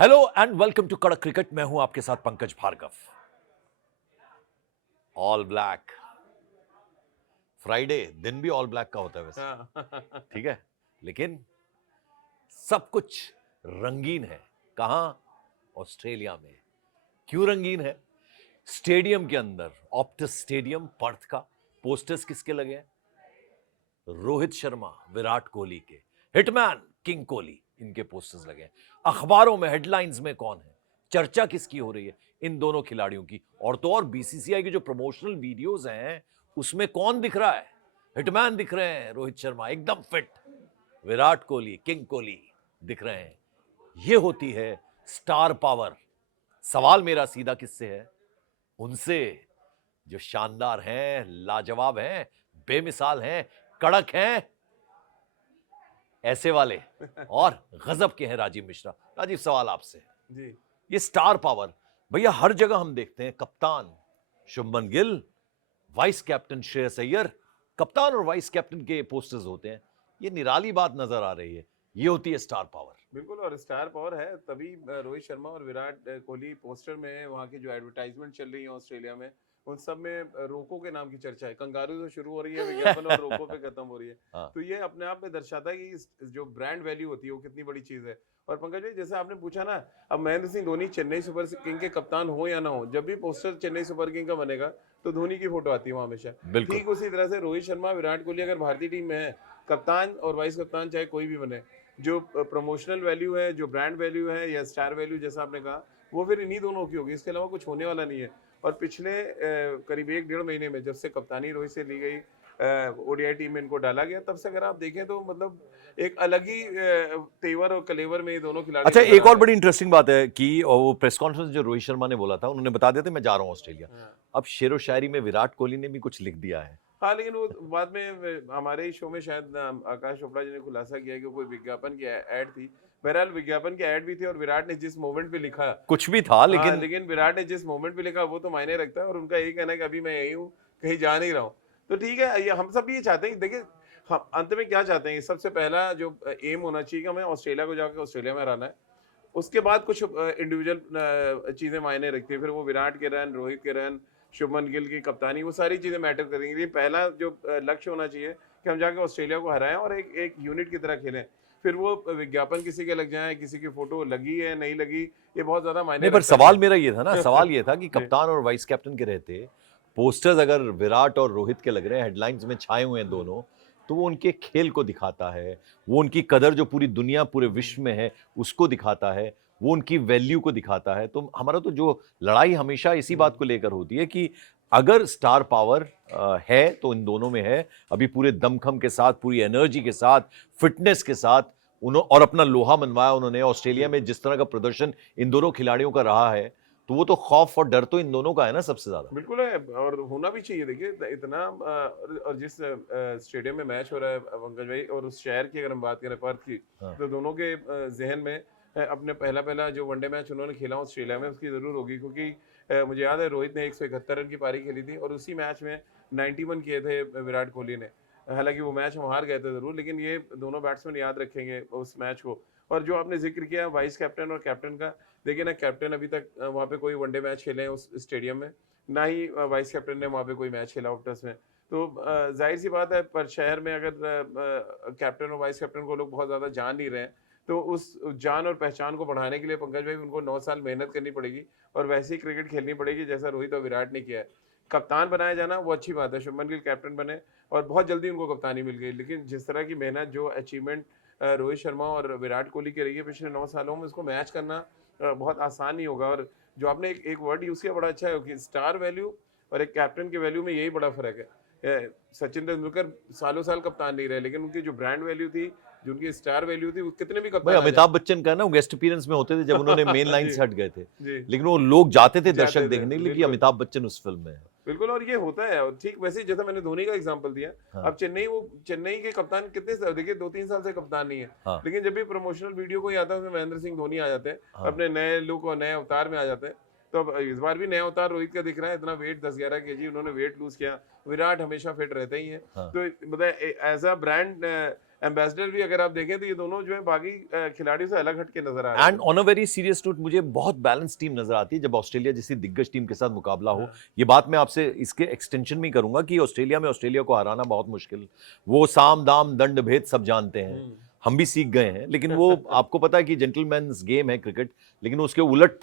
Hello and welcome to Kadak cricket. मैं हूं आपके साथ Pankaj Bhargav. All black Friday दिन भी ऑल ब्लैक का होता है वैसे, हाँ। ठीक है, लेकिन सब कुछ रंगीन है। कहां? ऑस्ट्रेलिया में। क्यों रंगीन है? स्टेडियम के अंदर, ऑप्टस स्टेडियम पर्थ का, पोस्टर्स किसके लगे हैं? रोहित शर्मा, विराट कोहली के, हिटमैन किंग कोहली, इनके पोस्टर्स लगे हैं। अखबारों में हेडलाइंस में कौन है? चर्चा किसकी हो रही है? इन दोनों खिलाड़ियों की। और तो और बीसीसीआई की जो प्रमोशनल वीडियोस हैं उसमें कौन दिख रहा है? हिटमैन दिख रहे हैं, रोहित शर्मा एकदम फिट, विराट कोहली किंग कोहली दिख रहे हैं। यह होती है स्टार पावर। सवाल मेरा सीधा किससे है? उनसे जो शानदार हैं, लाजवाब हैं, बेमिसाल हैं, कड़क हैं, ऐसे वाले और गजब के हैं राजीव मिश्रा। राजीव, सवाल आपसे है। जी। ये स्टार पावर भैया हर जगह हम देखते हैं। कप्तान शुभमन गिल, वाइस कैप्टन श्रेयस अय्यर, कप्तान और वाइस कैप्टन के पोस्टर्स होते हैं। ये निराली बात नजर आ रही है। ये होती है स्टार पावर। बिल्कुल, और स्टार पावर है तभी रोहित शर्मा और विराट कोहली पोस्टर में, वहाँ की जो एडवर्टाइजमेंट चल रही है ऑस्ट्रेलिया में, उन सब में रोको के नाम की चर्चा है। कंगारू से शुरू हो रही है विज्ञापन और रोको पे खत्म हो रही है। हाँ। तो ये अपने आप में दर्शाता है कि जो ब्रांड वैल्यू होती है वो कितनी बड़ी चीज है। और पंकज भाई, जैसे आपने पूछा ना, अब महेंद्र सिंह धोनी चेन्नई सुपर किंग के कप्तान हो या ना हो, जब भी पोस्टर चेन्नई सुपर किंग का बनेगा तो धोनी की फोटो आती है वहां हमेशा। बिल्कुल। ठीक उसी तरह से रोहित शर्मा, विराट कोहली अगर भारतीय टीम में है, कप्तान और वाइस कप्तान चाहे कोई भी बने, जो प्रमोशनल वैल्यू है, जो ब्रांड वैल्यू है या स्टार वैल्यू जैसा आपने कहा, वो फिर इन्हीं दोनों की होगी। इसके अलावा कुछ होने वाला नहीं है। और पिछले करीब 1-1.5 महीने में जब से कप्तानी रोहित से ली गई, ओडीआई टीम में इनको डाला गया, तब से अगर आप देखें तो मतलब एक अलग ही तेवर और कलेवर में ये दोनों खिलाड़ी अच्छा, नजर एक आ और रहे बड़ी इंटरेस्टिंग बात है कि वो प्रेस कॉन्फ्रेंस जो रोहित शर्मा ने बोला था, उन्होंने बता दिया था मैं जा रहा हूं ऑस्ट्रेलिया। हैं। हाँ। अब शेरो शायरी में विराट कोहली ने भी कुछ लिख दिया है। हाँ, लेकिन वो बाद में हमारे ही शो में शायद आकाश चोपड़ा जी ने खुलासा किया कि कोई विज्ञापन की ऐड थी। बहरहाल विज्ञापन की ऐड भी थी और विराट ने जिस मोमेंट पे लिखा, कुछ भी था हाँ, लेकिन लेकिन विराट ने जिस मोमेंट पे लिखा वो तो मायने रखता है। और उनका यही कहना है कि अभी मैं यही हूँ, कहीं जा नहीं रहा हूँ। तो ठीक है, ये हम सब भी ये चाहते हैं कि देखिए, हम अंत में क्या चाहते हैं, सबसे पहला जो एम होना चाहिए कि हमें ऑस्ट्रेलिया को जाकर ऑस्ट्रेलिया में रहना है। उसके बाद कुछ इंडिविजुअल चीजें मायने रखती है, फिर वो विराट के रन, रोहित के रन, शुभमन गिल की कप्तानी, वो सारी चीजें मैटर करेंगी। लेकिन पहला जो लक्ष्य होना चाहिए कि हम जाके ऑस्ट्रेलिया को हराएं और एक एक यूनिट की तरह खेलें। फिर वो विज्ञापन किसी के लग जाए, किसी की फोटो लगी है नहीं लगी, ये बहुत ज्यादा मायने नहीं, पर रखता नहीं सवाल है। मेरा ये था ना, सवाल ये था कि जी। कप्तान और वाइस कैप्टन के रहते पोस्टर्स अगर विराट और रोहित के लग रहे हैं, हेडलाइंस में छाए हुए हैं दोनों, तो वो उनके खेल को दिखाता है, वो उनकी कदर जो पूरी दुनिया पूरे विश्व में है उसको दिखाता है, वो उनकी वैल्यू को दिखाता है। तो हमारा तो जो लड़ाई हमेशा इसी बात को लेकर होती है कि अगर स्टार पावर है तो इन दोनों में है। अभी पूरे दमखम के साथ, पूरी एनर्जी के साथ, फिटनेस के साथ उन्होंने और अपना लोहा मनवाया उन्होंने। ऑस्ट्रेलिया जी। में जिस तरह का प्रदर्शन इन दोनों खिलाड़ियों का रहा है, तो वो तो खौफ और डर तो इन दोनों का है ना सबसे ज्यादा। बिल्कुल है, और होना भी चाहिए। देखिए, इतना और जिस स्टेडियम में मैच हो रहा है पंकज भाई, और उस शहर की अगर हम बात करें, पर्थ की, हाँ। तो दोनों के जहन में अपने पहला पहला जो वनडे मैच उन्होंने खेला ऑस्ट्रेलिया में उसकी जरूर होगी। क्योंकि मुझे याद है रोहित ने 171 रन की पारी खेली थी और उसी मैच में 91 किए थे विराट कोहली ने। हालांकि वो मैच हम हार गए थे जरूर, लेकिन ये दोनों बैट्समैन याद रखेंगे उस मैच को। और जो आपने जिक्र किया वाइस कैप्टन और कैप्टन का, देखिए ना, कैप्टन अभी तक वहाँ पे कोई वनडे मैच खेले हैं उस स्टेडियम में, ना ही वाइस कैप्टन ने वहाँ पे कोई मैच खेला ऑप्टस में। तो जाहिर सी बात है, पर शहर में अगर कैप्टन और वाइस कैप्टन को लोग बहुत ज़्यादा जान नहीं रहे हैं, तो उस जान और पहचान को बढ़ाने के लिए पंकज भाई उनको 9 साल मेहनत करनी पड़ेगी और वैसे ही क्रिकेट खेलनी पड़ेगी जैसा रोहित और विराट ने किया है। कप्तान बनाया जाना वो अच्छी बात है, शुभमन गिल कैप्टन बने और बहुत जल्दी उनको कप्तानी मिल गई। लेकिन जिस तरह की मेहनत, जो अचीवमेंट रोहित शर्मा और विराट कोहली की रही है पिछले 9 सालों में, उसको मैच करना बहुत आसान नहीं होगा। और जो आपने एक वर्ड यूज किया बड़ा अच्छा है कि स्टार वैल्यू और एक कैप्टन के वैल्यू में यही बड़ा फर्क है। सचिन तेंदुलकर सालों साल कप्तान नहीं रहे, लेकिन उनकी जो ब्रांड वैल्यू थी, जो उनकी स्टार वैल्यू थी, वो कितने भी भाई कप्तान आ जाए। अमिताभ बच्चन का ना गेस्ट अपीयरेंस में होते थे जब उन्होंने मेन लाइन जी। से हट गए थे, जी। लेकिन वो लोग जाते थे दर्शक जाते थे, देखने के लिए कि बिल्कुल। अमिताभ बच्चन उस फिल्म में है। बिल्कुल, और ये होता है। और ठीक वैसे ही जैसा मैंने धोनी का एग्जांपल दिया, हाँ। अब चेन्नई के कप्तान कितने देखिए 2-3 साल से कप्तान नहीं है, हाँ। लेकिन जब भी प्रमोशनल वीडियो कोई आता है उसमें महेंद्र सिंह धोनी आ जाते हैं, हाँ। अपने नए लुक और नए अवतार में आ जाते हैं। तो अब इस बार भी नया अवतार रोहित का दिख रहा है। इतना वेट 10-11 केजी उन्होंने वेट लूज किया। विराट हमेशा फिट रहते ही है। हाँ। तो मतलब एज अ ब्रांड एम्बेसडर भी अगर आप देखें तो ये दोनों जो है बाकी खिलाड़ियों से अलग हट के नजर आ रहे and on a very serious note, मुझे बहुत बैलेंस टीम नजर आती है जब ऑस्ट्रेलिया जैसी दिग्गज टीम के साथ मुकाबला हो। हाँ। ये बात मैं आपसे इसके एक्सटेंशन में ही करूंगा कि ऑस्ट्रेलिया में ऑस्ट्रेलिया को हराना बहुत मुश्किल। वो साम दाम दंड भेद सब जानते हैं, हम्म। हम भी सीख गए हैं, लेकिन वो आपको पता है कि जेंटलमैन्स गेम है क्रिकेट, लेकिन उसके उलट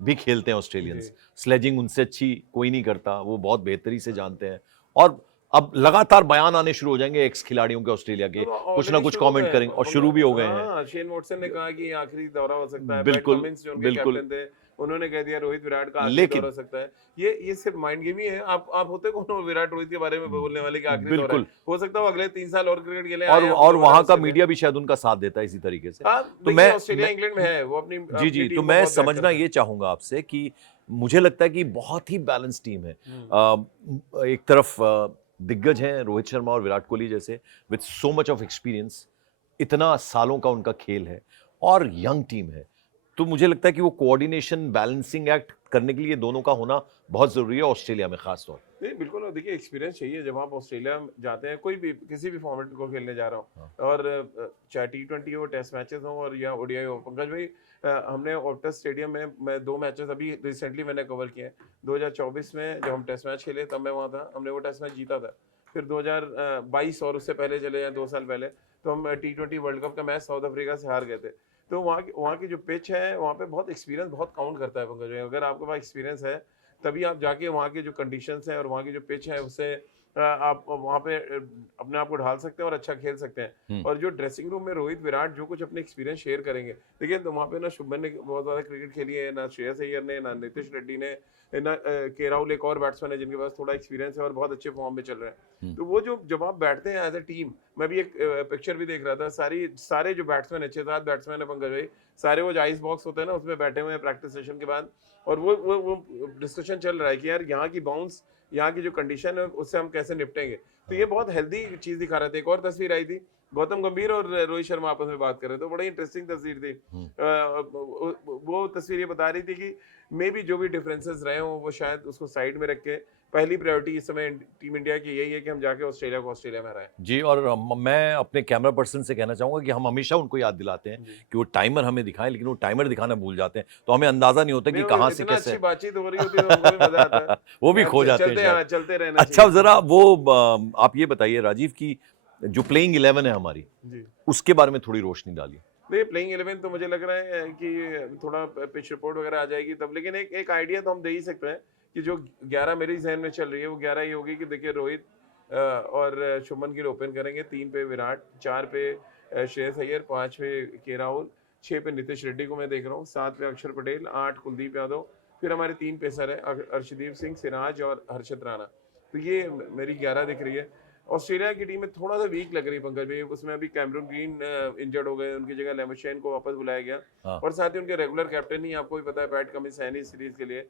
भी खेलते हैं जी। ऑस्ट्रेलियंस। स्लेजिंग उनसे अच्छी कोई नहीं करता, वो बहुत बेहतरी से जानते हैं। और अब लगातार बयान आने शुरू हो जाएंगे एक्स खिलाड़ियों के ऑस्ट्रेलिया के, तो कुछ ना ऑलरेडी कुछ शुरू हो कमेंट गए करेंगे और शुरू भी हो गए हैं। हाँ, शेन वॉटसन ने कहा कि ये आखिरी दौरा हो सकता है। पैट बिल्कुल, कमिंस जो उनके बिल्कुल। कैप्टन थे, उन्होंने कह दिया रोहित विराट का आखिरी दौरा लेकिन हो सकता है। ये सिर्फ माइंड गेम ही है। आप होते कौन हो विराट रोहित के बारे में बोलने वाले कि आखिरी दौरा है? बिल्कुल, हो सकता है वो अगले 3 साल और क्रिकेट खेले, और आए हम और दोबारा वहां का ऑस्ट्रेलिया। मीडिया भी शायद उनका साथ देता है इसी तरीके से। हाँ, तो देखिए ऑस्ट्रेलिया इंग्लैंड में है, वो अपनी जी अपनी जी, तो टीम को मैं बहुत बैक समझना करता है। ये चाहूंगा आपसे कि मुझे लगता है कि बहुत ही बैलेंस टीम है। हम्म। एक तरफ दिग्गज हैं रोहित शर्मा और विराट कोहली जैसे, with so much of experience, इतना सालों का उनका खेल है, और यंग टीम है। तो मुझे लगता है कि वो कोऑर्डिनेशन बैलेंसिंग एक्ट करने के लिए दोनों का होना बहुत जरूरी है, ऑस्ट्रेलिया में खास तौर पर। नहीं बिल्कुल, और देखिए एक्सपीरियंस चाहिए जब आप ऑस्ट्रेलिया में जाते हैं, कोई भी किसी भी फॉर्मेट को खेलने जा रहा हूँ। हाँ। और चाहे T20 हो, टेस्ट मैचेस हो और या ओडीआई हो। पंकज भाई, हमने ऑप्टस स्टेडियम में मैं 2 मैचेस अभी रिसेंटली मैंने कवर किए हैं। 2024 में जब हम टेस्ट मैच खेले तब मैं वहाँ था, हमने वो टेस्ट मैच जीता था। फिर 2022 और उससे पहले चले जाएं 2 साल पहले, तो हम T20 वर्ल्ड कप का मैच साउथ अफ्रीका से हार गए थे। तो वहाँ की जो पिच है, वहाँ पे बहुत एक्सपीरियंस बहुत काउंट करता है पंकज भाई। अगर आपके पास एक्सपीरियंस है तभी आप जाके वहाँ के जो कंडीशंस हैं और वहाँ की जो पिच है उससे आप वहाँ पे अपने आप को ढाल सकते हैं और अच्छा खेल सकते हैं। और जो ड्रेसिंग रूम में रोहित विराट जो कुछ अपने एक्सपीरियंस शेयर करेंगे, देखिए तो वहाँ पे ना शुभमन ने बहुत ज़्यादा क्रिकेट खेली है, ना श्रेयस अय्यर ने, ना नीतीश रेड्डी ने, ना के राहुल एक और बैट्समैन है जिनके पास थोड़ा एक्सपीरियंस है और बहुत अच्छे फॉर्म में चल रहे हैं। तो वो जो जब आप बैठते हैं एज ए टीम, मैं भी एक पिक्चर भी देख रहा था, सारे जो बैट्समैन है, 6-7 बैट्समैन है पंकज भाई, सारे वो जो आइस बॉक्स होते हैं ना उसमें बैठे हुए हैं प्रैक्टिस सेशन के बाद। और वो डिस्कशन चल रहा है कि यार यहाँ की बाउंस, यहाँ की जो कंडीशन है उससे हम कैसे निपटेंगे। तो ये बहुत हेल्दी चीज दिखा रहे थे। एक और तस्वीर आई थी, गौतम गंभीर और रोहित शर्मा आपस में बात कर रहे थे, बड़ी इंटरेस्टिंग तस्वीर थी। वो तस्वीर ये बता रही थी कि मे बी जो भी डिफरेंसेस रहे हों वो शायद उसको साइड में रख के पहली प्रायोरिटी इस समय टीम इंडिया की यही है कि हम जाके ऑस्ट्रेलिया को ऑस्ट्रेलिया में हराएं। जी, और मैं अपने कैमरा पर्सन से कहना चाहूंगा कि हम हमेशा उनको याद दिलाते हैं जी। कि वो टाइमर हमें दिखाएं, लेकिन वो टाइमर दिखाना भूल जाते हैं, तो हमें अंदाजा नहीं होता नहीं, कि वो कहाँ से इतना कैसे अच्छी बातचीत हो रही होती है तो हमको भी मजा आता है। वो भी खो जाते हैं चलते, शायद। हाँ, चलते रहना अच्छा, चाहिए। जरा वो आप ये बताइए राजीव की जो प्लेइंग 11 है हमारी, जी। उसके बारे में थोड़ी रोशनी डालिए। नहीं, प्लेइंग 11 तो मुझे लग रहा है कि थोड़ा पिच रिपोर्ट वगैरह आ जाएगी तब, लेकिन एक आइडिया तो हम दे ही सकते हैं कि जो 11 मेरी जहन में चल रही है वो 11 ये होगी कि देखिए रोहित और शुभमन गिल ओपन करेंगे, 3 पे विराट, 4 पे श्रेयस अय्यर, 5 पे के राहुल, 6 पे नीतीश रेड्डी को मैं देख रहा हूँ, 7 पे अक्षर पटेल, 8 कुलदीप यादव, फिर हमारे 3 पेसर है अर्शदीप सिंह, सिराज और हर्षित राणा। तो ये मेरी 11 दिख रही है। ऑस्ट्रेलिया की टीम में थोड़ा सा वीक लग रही है पंकज भाई, उसमें अभी कैमरून ग्रीन इंजर्ड हो गए, उनकी जगह लेमशेन को वापस बुलाया गया। हाँ। और साथ ही उनके रेगुलर कैप्टन ही आपको भी पता है पैट कमिंस है नहीं सीरीज के लिए,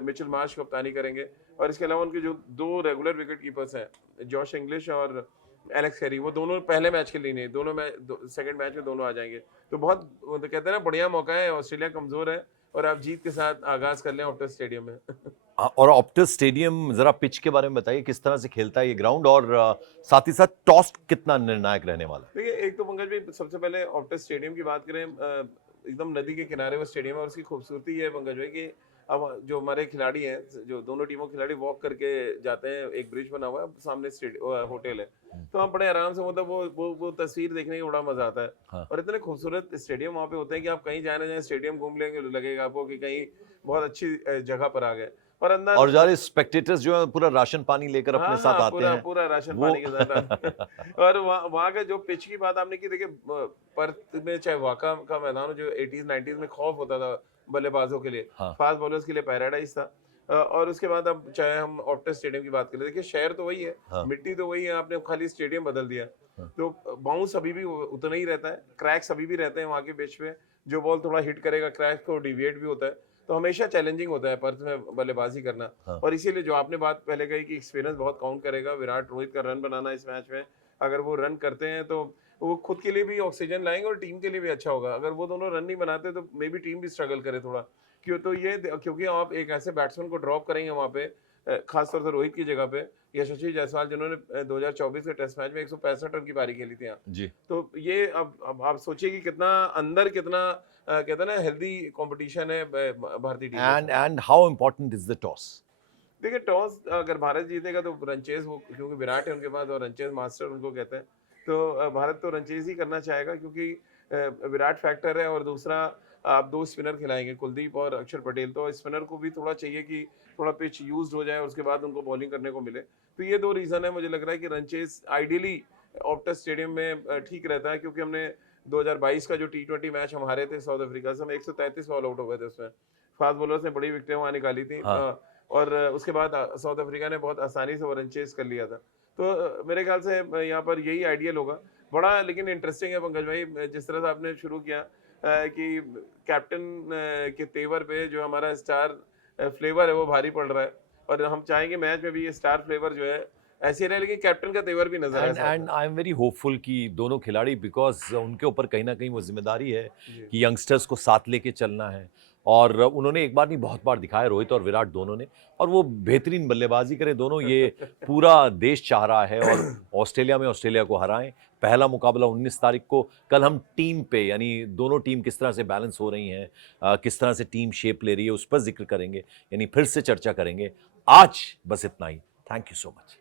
मिचेल मार्श कप्तानी करेंगे। और इसके अलावा उनके जो 2 रेगुलर विकेट कीपर्स हैं, जॉश इंग्लिश और एलेक्स कैरी, वो दोनों पहले मैच के लिए नहीं, दोनों मैच सेकंड मैच में दोनों आ जाएंगे। तो बहुत वो तो कहते हैं ना बढ़िया मौका है, ऑस्ट्रेलिया कमजोर है और आप जीत के साथ आगाज कर लें ऑप्टस स्टेडियम में। और ऑप्टस स्टेडियम, जरा पिच के बारे में बताइए, किस तरह से खेलता है ये ग्राउंड, और साथ ही साथ टॉस कितना निर्णायक रहने वाला है? देखिए एक तो पंकज भाई सबसे पहले ऑप्टस स्टेडियम की बात करें, एकदम नदी के किनारे वो स्टेडियम है और उसकी खूबसूरती है पंकज भाई कि अब जो हमारे खिलाड़ी हैं, जो दोनों टीमों के खिलाड़ी वॉक करके जाते हैं, एक ब्रिज बना हुआ है सामने, होटल है, तो आप बड़े आराम से, मतलब वो तस्वीर देखने का बड़ा मजा आता है। हाँ। और इतने खूबसूरत स्टेडियम वहाँ पे होते हैं कि आप कहीं जाने जाए स्टेडियम घूम लेंगे, लगेगा आपको कि कहीं बहुत अच्छी जगह पर आ गए। और अंदर और सारे स्पेक्टेटर्स जो है पूरा राशन पानी लेकर अपने हाँ, साथ हाँ, आते पूरा हैं, पूरा राशन वो पानी के साथ आते हैं। और वहाँ का जो पिच की बात आपने की, देखिए पर्थ में चाहे वाका का मैदान हो, जो 80s 90s में खौफ होता था बल्लेबाजों के लिए, हाँ। फास्ट बॉलर्स के लिए पैराडाइज था। और उसके बाद अब चाहे हम ऑप्टस स्टेडियम की बात करें, देखिए शहर तो वही है, हाँ। मिट्टी तो वही है, आपने खाली स्टेडियम बदल दिया। हाँ। तो बाउंस अभी भी उतना ही रहता है, क्रैक्स अभी भी रहते हैं वहाँ के पिच पे, जो बॉल थोड़ा हिट करेगा क्रैक को डिविएट भी होता है। तो हमेशा चैलेंजिंग होता है पर्थ में बल्लेबाजी करना। हाँ। और इसीलिए जो आपने बात पहले कही कि एक्सपीरियंस बहुत काउंट करेगा, विराट रोहित का रन बनाना इस मैच में, अगर वो रन करते हैं तो वो खुद के लिए भी ऑक्सीजन लाएंगे और टीम के लिए भी अच्छा होगा। अगर वो दोनों रन नहीं बनाते तो मे बी टीम भी स्ट्रगल करे थोड़ा, क्यों तो ये क्योंकि आप एक ऐसे बैट्समैन को ड्रॉप करेंगे वहाँ पे खासतौर से रोहित की जगह पे यशस्वी जायसवाल, जिन्होंने 2024 के टेस्ट मैच में 165 रन की पारी खेली थी यहाँ। जी। तो ये अब आप सोचिए कि कितना अंदर, कितना कहते हैं ना हेल्दी कंपटीशन है भारतीय टीम में। And how important is the toss? देखिए, टॉस अगर भारत जीतेगा तो रनचेज, वो क्योंकि विराट है उनके पास और रनचेज मास्टर उनको कहते हैं, तो भारत तो रनचेज ही करना चाहेगा, क्योंकि विराट फैक्टर है। और दूसरा, आप दो स्पिनर खिलाएंगे, कुलदीप और अक्षर पटेल, तो स्पिनर को भी थोड़ा चाहिए कि थोड़ा पिच यूज्ड हो जाए और उसके बाद उनको बॉलिंग करने को मिले। तो ये दो रीजन है, मुझे लग रहा है कि रनचेज आइडियली ऑप्टस स्टेडियम में ठीक रहता है, क्योंकि हमने 2022 का जो T20 मैच हम हारे थे साउथ अफ्रीका से, हम 133 ऑल आउट हो गए थे उसमें। फास्ट बॉलर्स ने बड़ी विकेटें वहाँ निकाली थी। हाँ। और उसके बाद साउथ अफ्रीका ने बहुत आसानी से वो रन चेज कर लिया था। तो मेरे ख्याल से यहाँ पर यही आइडियल होगा। बड़ा लेकिन इंटरेस्टिंग है पंकज भाई, जिस तरह से आपने शुरू किया कि कैप्टन के तेवर पे जो हमारा स्टार फ्लेवर है वो भारी पड़ रहा है, और हम चाहेंगे मैच में भी ये स्टार फ्लेवर जो है ऐसे रहे, लेकिन कैप्टन का तेवर भी नजर आए साथ एंड में। आई एम वेरी होपफुल कि दोनों खिलाड़ी, बिकॉज उनके ऊपर कहीं ना कहीं वो जिम्मेदारी है जी। कि यंगस्टर्स को साथ लेके चलना है। और उन्होंने एक बार नहीं बहुत बार दिखाया, रोहित और विराट दोनों ने, और वो बेहतरीन बल्लेबाजी करें दोनों, ये पूरा देश चाह रहा है। और ऑस्ट्रेलिया में ऑस्ट्रेलिया को हराएं। पहला मुकाबला 19 तारीख को। कल हम टीम पे, यानी दोनों टीम किस तरह से बैलेंस हो रही हैं, किस तरह से टीम शेप ले रही है, उस पर जिक्र करेंगे, यानी फिर से चर्चा करेंगे। आज बस इतना ही। Thank you so much.